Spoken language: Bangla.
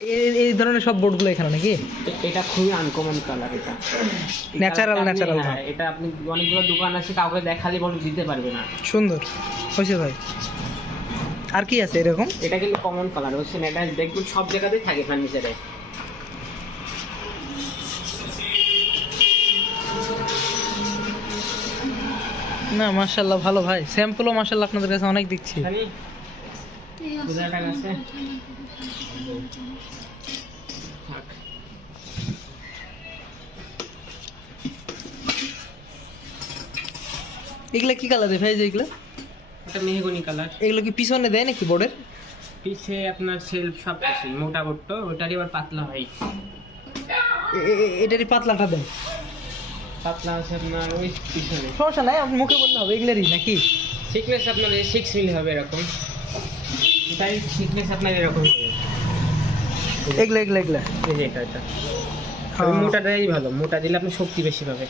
এই এই ধরনের সব বোর্ডগুলো এখানে নাকি? এটা খুবই আনকমন কালার এটা। natural হ্যাঁ, এটা আপনি অনেকগুলো দোকান আছে কাউকে দেখালে বলে দিতে পারবে না। সুন্দর। হয়েছে ভাই। আর কি আছে এরকম? এটা কিন্তু কমন কালার বুঝছেন? এটা দেখবেন সব জায়গাতেই থাকে ফার্নিচারে না মার্শাল্লাহ ভালো ভাই। স্যাম্পলও মার্শাল্লাহ আপনাদের কাছে অনেক দেখছি পূজাটা আছে থাক। এগুলা কি কালার ভাই যে এগুলো? এটা মেহগনি কালার এগুলো কি পিছনে দেয় নাকি বোর্ডের পিছে আপনার সেলফ সব আছে মোটা বোর্ডটা ওটারই আবার পাতলা হয়। এটারই পাতলাটা দেয়। পাতলা আছে আপনার ওই পিছনে। সমস্যা নাই আপনি মুখে বললে হবে এগুলারই নাকি? থিকনেস আপনার সিক্স মিলি হবে এরকম। থিকনেস আপনার এরকম হবে। এগুলা এগুলা এগুলা। এই যে এটা এটা। হ্যাঁ। ভালো মোটা দিলে আপনি শক্তি বেশি পাবে